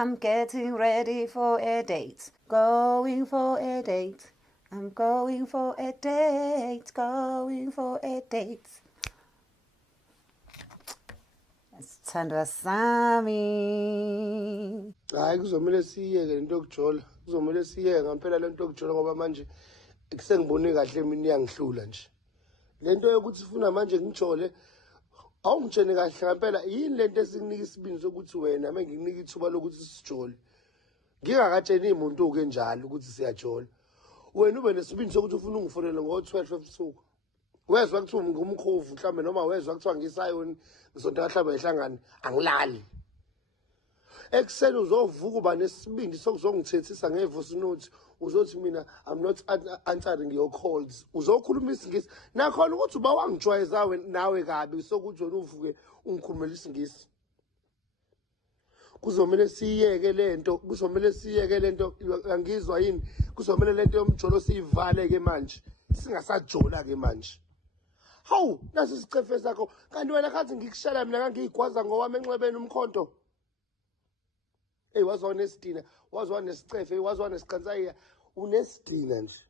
I'm getting ready for a date. Going for a date. I'm going for a date. Going for a date. Sithandwa sami. Hayi kuzomela siyeke lento yokujola. Kuzomela siyeke ngempela lento yokujola ngoba manje kusengibone kahle mina iyangihlula nje. Lento yokuthi ufuna manje ngijole awungitshene kahle ngempela yini lento esikunika isibindi sokuthi wena manje ngikunika ithuba lokuthi sijole. Ngingakatsheni umuntu ke njalo ukuthi siyajola. Wena ube nesibindi sokuthi ufuna ungifonele ngo-12 ebusuku. Wezwa kuthiwa ngumkhovu mhlambe noma wezwa kuthiwa ngisayoni ngisonto mhlawumbe ehlangane angilali. Ekuseni uzovuka uba nesibindi sokuzongithethisa ngevoice note uzothi mina I'm not answering your calls. Uzokhuluma isingisi nakhona ukuthi uba wangijwayeza nawe kabi sokuthi wena uvuke ungikhulumela isingisi. Kuzomela siyeke lento angizwa yini kuzomela lento yomjolo siyivale ke manje singasajola ke manje. Hawu nasi isicefe sakho kanti wena khathi ngikushala mina ngangiyigwaza ngowami enxebeni umkhonto. Hey wazona nesidina wazona nesicefe wazona nesiqhansaya unesidina nje.